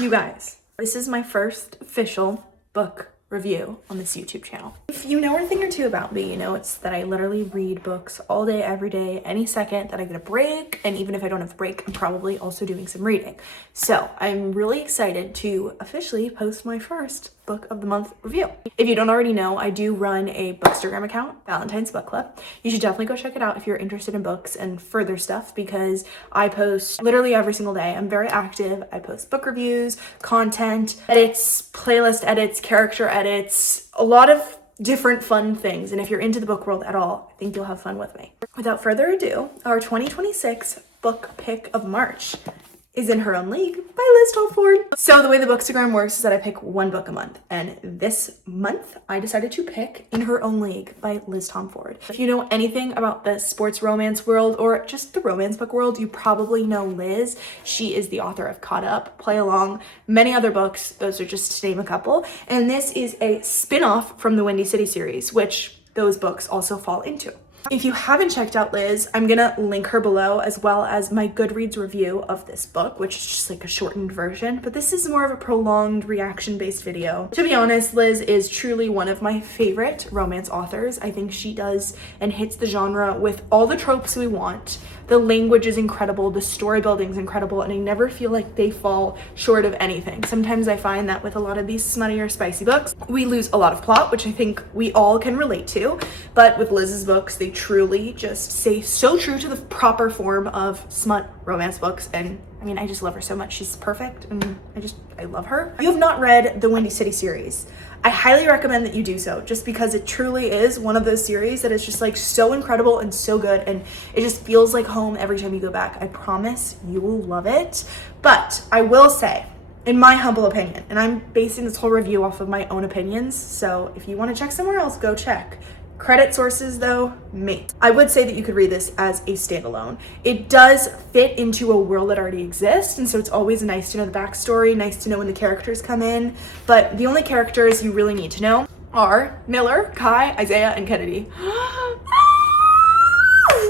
You guys, this is my first official book review on this YouTube channel. If you know anything or two about me, you know it's that I literally read books all day, every day, any second that I get a break. And even if I don't have a break, I'm probably also doing some reading. So I'm really excited to officially post my first book of the month review. If you don't already know, I do run a Bookstagram account, Valentine's Book Club. You should definitely go check it out if you're interested in books and further stuff, because I post literally every single day. I'm very active. I post book reviews, content, edits, playlist edits, character edits, a lot of different fun things. And if you're into the book world at all, I think you'll have fun with me. Without further ado, our 2026 book pick of March is In Her Own League by Liz Tomforde. So the way the Bookstagram works is that I pick one book a month, and this month I decided to pick In Her Own League by Liz Tomforde. If you know anything about the sports romance world or just the romance book world, you probably know Liz. She is the author of Caught Up, Play Along, many other books. Those are just to name a couple. And this is a spin-off from the Windy City series, which those books also fall into. If you haven't checked out Liz, I'm gonna link her below, as well as my Goodreads review of this book, which is just like a shortened version, but this is more of a prolonged reaction-based video. To be honest, Liz is truly one of my favorite romance authors. I think she does and hits the genre with all the tropes we want. The language is incredible, the story building is incredible, and I never feel like they fall short of anything. Sometimes I find that with a lot of these smutty or spicy books, we lose a lot of plot, which I think we all can relate to, but with Liz's books, they truly just stay so true to the proper form of smut romance books. And I mean, I just love her so much. She's perfect, and I love her. If you have not read the Windy City series, I highly recommend that you do so, just because it truly is one of those series that is just like so incredible and so good, and it just feels like home every time you go back. I promise you will love it. But I will say, in my humble opinion, and I'm basing this whole review off of my own opinions, so if you want to check somewhere else, go check. Credit sources though, me. I would say that you could read this as a standalone. It does fit into a world that already exists, and so it's always nice to know the backstory, nice to know when the characters come in, but the only characters you really need to know are Miller, Kai, Isaiah, and Kennedy.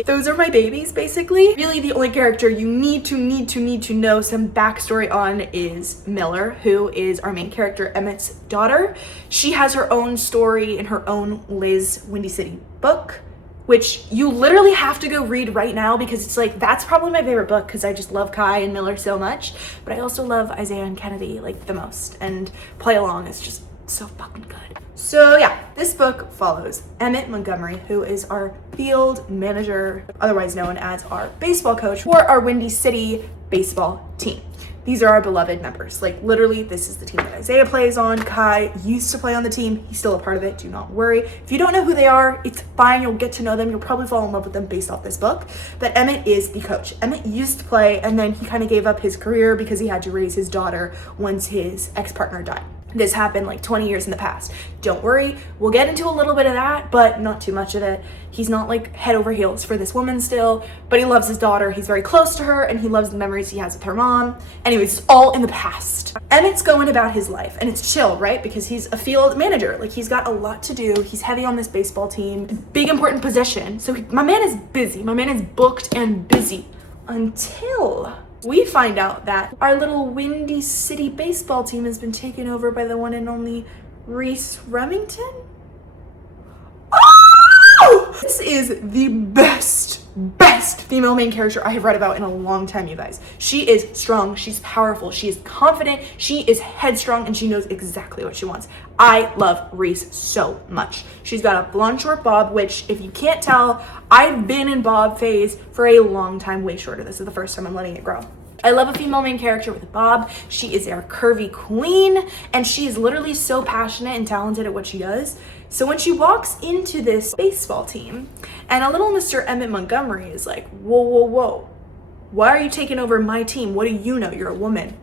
Those are my babies, basically. Really, the only character you need to know some backstory on is Miller, who is our main character, Emmett's daughter. She has her own story in her own Liz Windy City book, which you literally have to go read right now, because it's like, that's probably my favorite book, because I just love Kai and Miller so much, but I also love Isaiah and Kennedy like the most, and Play Along is just so fucking good. So yeah, this book follows Emmett Montgomery, who is our field manager, otherwise known as our baseball coach for our Windy City baseball team. These are our beloved members. Like literally, this is the team that Isaiah plays on. Kai used to play on the team. He's still a part of it. Do not worry. If you don't know who they are, it's fine. You'll get to know them. You'll probably fall in love with them based off this book. But Emmett is the coach. Emmett used to play, and then he kind of gave up his career because he had to raise his daughter once his ex-partner died. This happened like 20 years in the past. Don't worry, we'll get into a little bit of that, but not too much of it. He's not like head over heels for this woman still, but he loves his daughter. He's very close to her, and he loves the memories he has with her mom. Anyways, it's all in the past. Emmett's going about his life, and it's chill, right? Because he's a field manager. Like, he's got a lot to do. He's heavy on this baseball team. Big, important position. So my man is busy. My man is booked and busy until we find out that our little Windy City baseball team has been taken over by the one and only Reese Remington. Oh! This is the best female main character I have read about in a long time, you guys. She is strong, she's powerful, she is confident, she is headstrong, and she knows exactly what she wants. I love Reese so much. She's got a blonde short bob, which if you can't tell, I've been in bob phase for a long time, way shorter. This is the first time I'm letting it grow. I love a female main character with a bob. She is our curvy queen, and she is literally so passionate and talented at what she does. So when she walks into this baseball team, and a little Mr. Emmett Montgomery is like, whoa, whoa, whoa, why are you taking over my team? What do you know? You're a woman.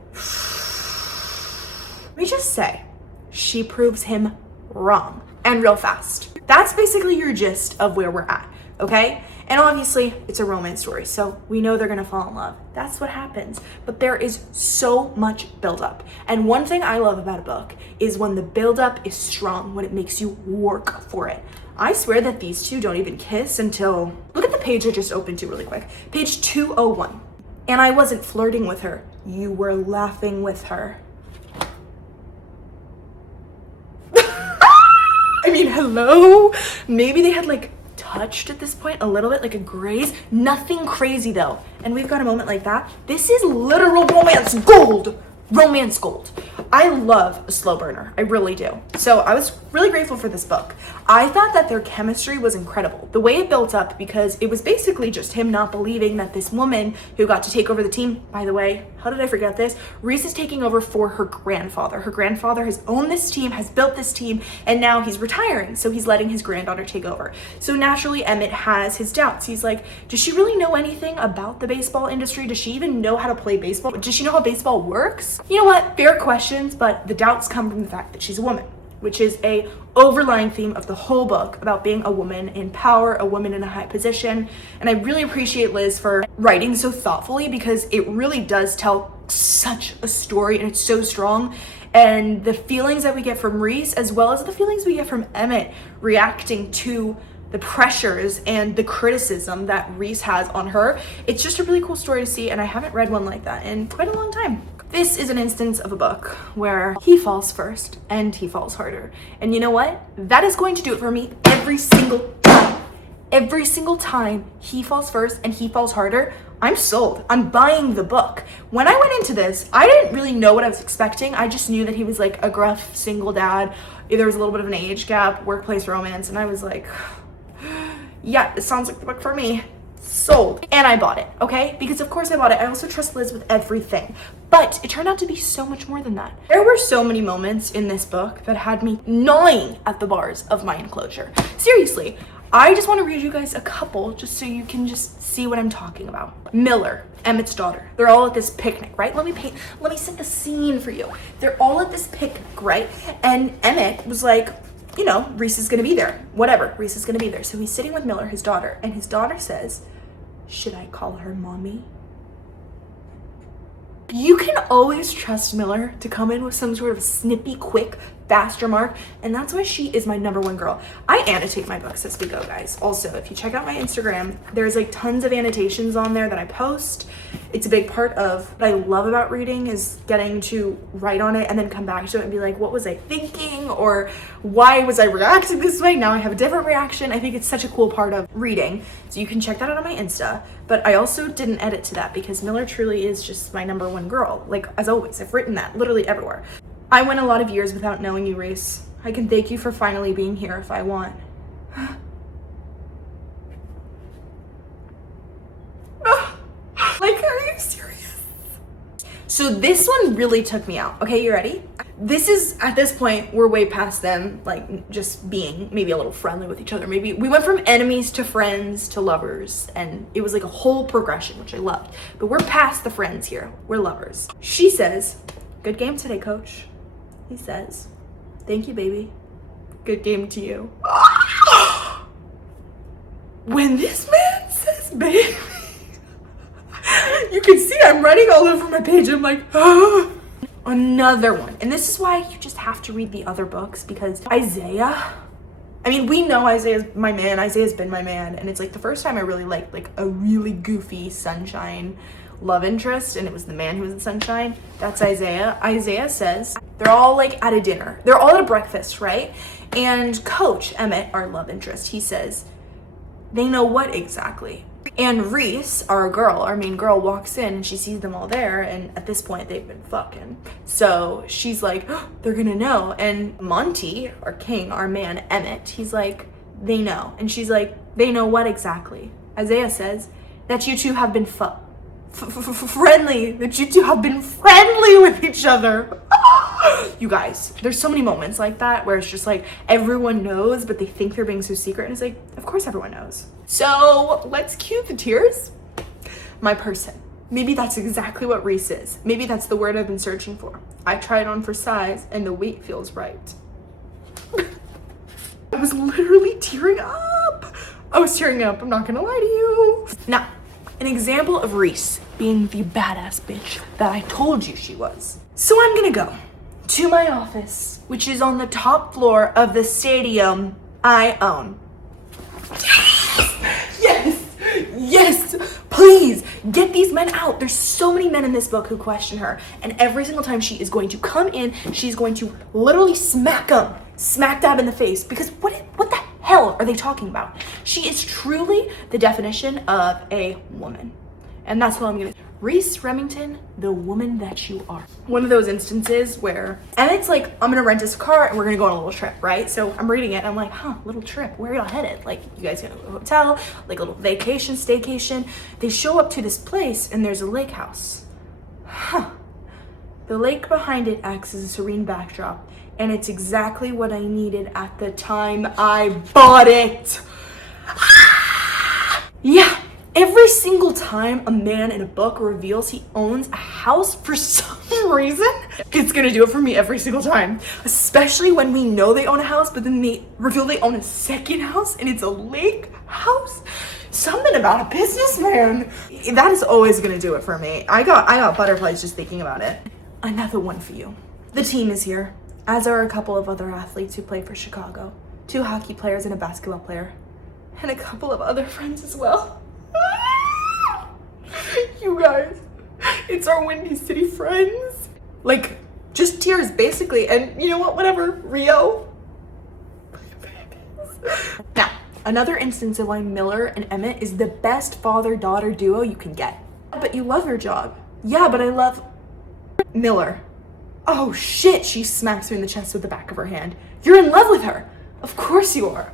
Let me just say, she proves him wrong, and real fast. That's basically your gist of where we're at, okay? And obviously, it's a romance story, so we know they're gonna fall in love. That's what happens. But there is so much buildup. And one thing I love about a book is when the buildup is strong, when it makes you work for it. I swear that these two don't even kiss until, look at the page I just opened to really quick. Page 201. And I wasn't flirting with her. You were laughing with her. I mean, hello? Maybe they had like touched at this point a little bit, like a graze. Nothing crazy though. And we've got a moment like that. This is literal romance gold. Romance gold. I love a slow burner. I really do. So I was really grateful for this book. I thought that their chemistry was incredible. The way it built up, because it was basically just him not believing that this woman who got to take over the team, by the way, how did I forget this? Reese is taking over for her grandfather. Her grandfather has owned this team, has built this team, and now he's retiring. So he's letting his granddaughter take over. So naturally, Emmett has his doubts. He's like, does she really know anything about the baseball industry? Does she even know how to play baseball? Does she know how baseball works? You know what? Fair questions, but the doubts come from the fact that she's a woman, which is a overlying theme of the whole book about being a woman in power, a woman in a high position. And I really appreciate Liz for writing so thoughtfully, because it really does tell such a story and it's so strong. And the feelings that we get from Reese, as well as the feelings we get from Emmett reacting to the pressures and the criticism that Reese has on her, it's just a really cool story to see, and I haven't read one like that in quite a long time. This is an instance of a book where he falls first and he falls harder. And you know what? That is going to do it for me every single time. Every single time he falls first and he falls harder, I'm sold. I'm buying the book. When I went into this, I didn't really know what I was expecting. I just knew that he was like a gruff single dad. There was a little bit of an age gap, workplace romance, and I was like, yeah, this sounds like the book for me. Sold. And I bought it, okay? Because of course I bought it. I also trust Liz with everything. But it turned out to be so much more than that. There were so many moments in this book that had me gnawing at the bars of my enclosure. Seriously, I just want to read you guys a couple just so you can just see what I'm talking about. Miller, Emmett's daughter. They're all at this picnic, right? Let me set the scene for you. They're all at this picnic, right? And Emmett was like, you know, Reese is gonna be there. Whatever, Reese is gonna be there. So he's sitting with Miller, his daughter, and his daughter says, should I call her mommy? You can always trust Miller to come in with some sort of snippy, quick, fast remark, and that's why she is my number one girl. I annotate my books as we go, guys. Also, if you check out my Instagram, there's like tons of annotations on there that I post. It's a big part of what I love about reading, is getting to write on it and then come back to it and be like, what was I thinking? Or why was I reacting this way? Now I have a different reaction. I think it's such a cool part of reading. So you can check that out on my Insta. But I also didn't edit to that because Miller truly is just my number one girl. Like, as always, I've written that literally everywhere. I went a lot of years without knowing you, Reese. I can thank you for finally being here if I want. Like, are you serious? So this one really took me out. Okay, you ready? This is, at this point, we're way past them, like, just being maybe a little friendly with each other. Maybe we went from enemies to friends to lovers, and it was like a whole progression, which I loved. But we're past the friends here. We're lovers. She says, good game today, coach. He says, thank you, baby. Good game to you. When this man says baby, you can see I'm writing all over my page. I'm like, another one. And this is why you just have to read the other books, because Isaiah, I mean, we know Isaiah's my man. Isaiah's been my man. And it's like the first time I really liked like a really goofy sunshine love interest, and it was the man who was in sunshine. That's Isaiah. Isaiah says they're all like at a dinner. They're all at a breakfast, right? And Coach Emmett, our love interest, he says, they know what exactly? And Reese, our girl, our main girl, walks in and she sees them all there, and at this point they've been fucking. So she's like, oh, they're gonna know. And Monty, our king, our man Emmett, he's like, they know. And she's like, they know what exactly? Isaiah says that you two have been friendly, that you two have been friendly with each other. You guys, there's so many moments like that where it's just like everyone knows, but they think they're being so secret, and it's like, of course everyone knows. So let's cue the tears. My person. Maybe that's exactly what Reese is. Maybe that's the word I've been searching for. I tried on for size and the weight feels right. I was literally tearing up. I was tearing up, I'm not gonna lie to you. Now, an example of Reese being the badass bitch that I told you she was. So I'm gonna go to my office, which is on the top floor of the stadium I own. Yes! Yes! Please, get these men out. There's so many men in this book who question her, and every single time she is going to come in, she's going to literally smack them smack dab in the face, because what the hell are they talking about? She is truly the definition of a woman. And that's what I'm gonna, Reese Remington, the woman that you are. One of those instances where, and it's like, I'm gonna rent us a car and we're gonna go on a little trip, right? So I'm reading it and I'm like, little trip, where are y'all headed? Like, you guys gonna go to a hotel, like a little vacation, staycation. They show up to this place and there's a lake house. The lake behind it acts as a serene backdrop, and it's exactly what I needed at the time I bought it. Yeah. Every single time a man in a book reveals he owns a house for some reason, it's gonna do it for me every single time. Especially when we know they own a house, but then they reveal they own a second house and it's a lake house. Something about a businessman. That is always gonna do it for me. I got butterflies just thinking about it. Another one for you. The team is here, as are a couple of other athletes who play for Chicago. 2 hockey players and a basketball player. And a couple of other friends as well. You guys, it's our Windy City friends. Like, just tears, basically. And you know what? Whatever. Rio. Now, another instance of why Miller and Emmett is the best father-daughter duo you can get. But you love your job. Yeah, but I love Miller. Oh shit, she smacks her in the chest with the back of her hand. You're in love with her. Of course you are.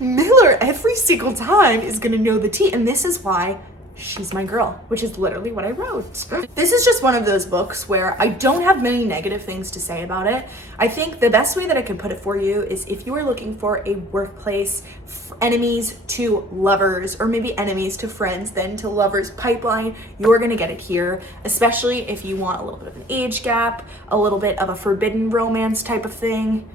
Miller every single time is gonna know the tea, and this is why she's my girl, which is literally what I wrote. This is just one of those books where I don't have many negative things to say about it. I think the best way that I can put it for you is if you are looking for a workplace enemies to lovers, or maybe enemies to friends then to lovers pipeline, you're gonna get it here, especially if you want a little bit of an age gap, a little bit of a forbidden romance type of thing.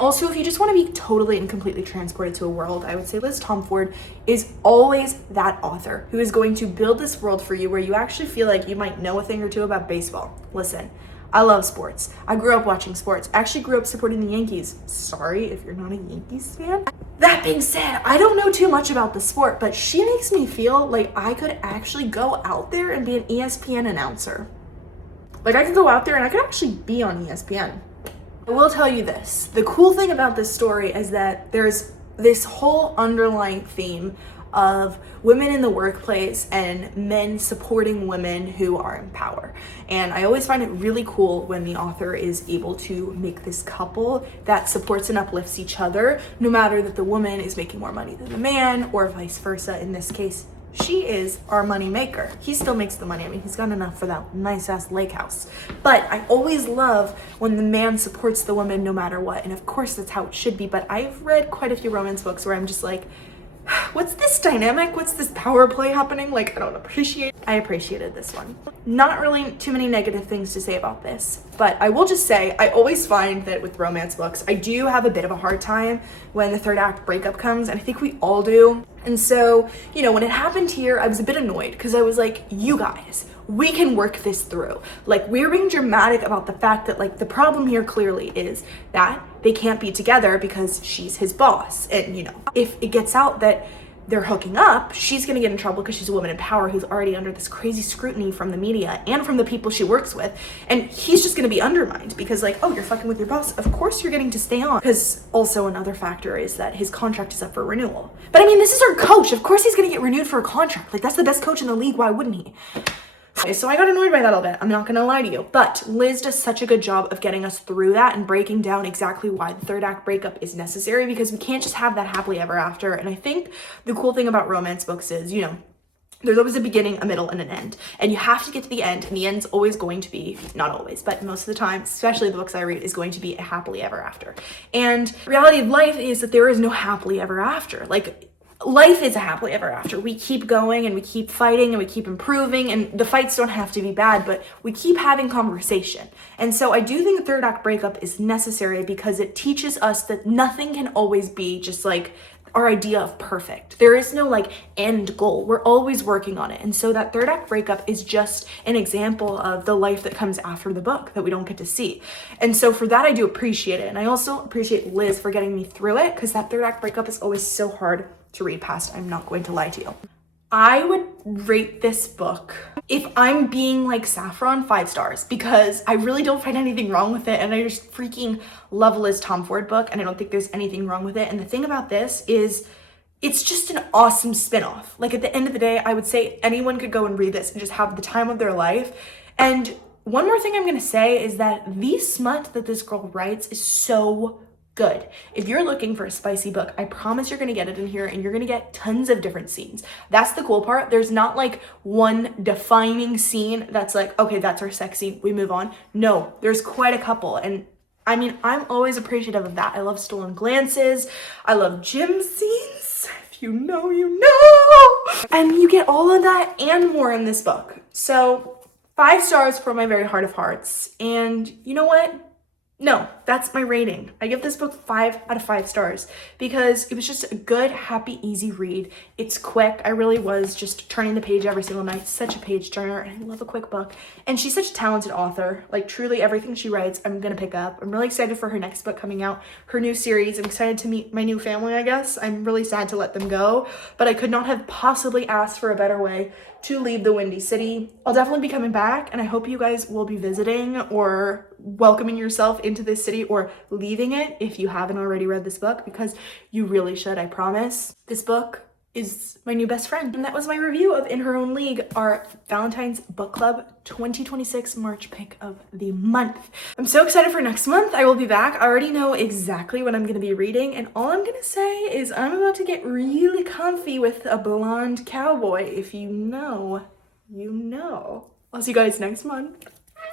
Also, if you just want to be totally and completely transported to a world, I would say Liz Tomforde is always that author who is going to build this world for you where you actually feel like you might know a thing or two about baseball. Listen, I love sports. I grew up watching sports. I actually grew up supporting the Yankees. Sorry if you're not a Yankees fan. That being said, I don't know too much about the sport, but she makes me feel like I could actually go out there and be an ESPN announcer. Like, I could go out there and I could actually be on ESPN. I will tell you this, the cool thing about this story is that there's this whole underlying theme of women in the workplace and men supporting women who are in power. And I always find it really cool when the author is able to make this couple that supports and uplifts each other, no matter that the woman is making more money than the man, or vice versa. In this case, she is our money maker. He still makes the money. I mean, he's got enough for that nice ass lake house. But I always love when the man supports the woman no matter what. And of course that's how it should be. But I've read quite a few romance books where I'm just like, what's this dynamic? What's this power play happening? Like, I don't appreciate it. I appreciated this one. Not really too many negative things to say about this, but I will just say, I always find that with romance books, I do have a bit of a hard time when the third act breakup comes, and I think we all do. And so, you know, when it happened here, I was a bit annoyed because I was like, you guys, we can work this through. Like, we're being dramatic about the fact that, like, the problem here clearly is that they can't be together because she's his boss. And, you know, if it gets out that they're hooking up, she's gonna get in trouble because she's a woman in power who's already under this crazy scrutiny from the media and from the people she works with. And he's just gonna be undermined because, like, oh, you're fucking with your boss. Of course you're getting to stay on. Because also another factor is that his contract is up for renewal. But I mean, this is our coach. Of course he's gonna get renewed for a contract. Like, that's the best coach in the league. Why wouldn't he? So I got annoyed by that a little bit. I'm not gonna lie to you, but Liz does such a good job of getting us through that and breaking down exactly why the third act breakup is necessary, because we can't just have that happily ever after. And I think the cool thing about romance books is, you know, there's always a beginning, a middle, and an end. And you have to get to the end, and the end's always going to be, not always, but most of the time, especially the books I read, is going to be a happily ever after. And the reality of life is that there is no happily ever after. Like, life is a happily ever after. We keep going and we keep fighting and we keep improving, and the fights don't have to be bad, but we keep having conversation. And so I do think the third act breakup is necessary because it teaches us that nothing can always be just like our idea of perfect. There is no like end goal. We're always working on it. And so that third act breakup is just an example of the life that comes after the book that we don't get to see. And so for that, I do appreciate it. And I also appreciate Liz for getting me through it, because that third act breakup is always so hard to read past. I'm not going to lie to you. I would rate this book, if I'm being like Saffron, 5 stars, because I really don't find anything wrong with it, and I just freaking love Liz Tomforde book, and I don't think there's anything wrong with it. And the thing about this is it's just an awesome spin-off. Like, at the end of the day, I would say anyone could go and read this and just have the time of their life. And one more thing I'm gonna say is that the smut that this girl writes is so good. If you're looking for a spicy book, I promise you're gonna get it in here, and you're gonna get tons of different scenes. That's the cool part. There's not like one defining scene that's like, okay, that's our sex scene, we move on. No, there's quite a couple. And I mean, I'm always appreciative of that. I love stolen glances. I love gym scenes. If you know, you know. And you get all of that and more in this book. So 5 stars from my very heart of hearts. And you know what? No, that's my rating. I give this book 5 out of 5 stars because it was just a good, happy, easy read. It's quick. I really was just turning the page every single night. Such a page turner, and I love a quick book. And she's such a talented author. Like, truly everything she writes, I'm gonna pick up. I'm really excited for her next book coming out, her new series. I'm excited to meet my new family, I guess. I'm really sad to let them go, but I could not have possibly asked for a better way to leave the Windy City. I'll definitely be coming back, and I hope you guys will be visiting or welcoming yourself into this city or leaving it if you haven't already read this book, because you really should, I promise. This book is my new best friend. And that was my review of In Her Own League, our Valentine's Book Club 2026 March pick of the month. I'm so excited for next month. I will be back. I already know exactly what I'm gonna be reading, and all I'm gonna say is I'm about to get really comfy with a blonde cowboy. If you know, you know. I'll see you guys next month.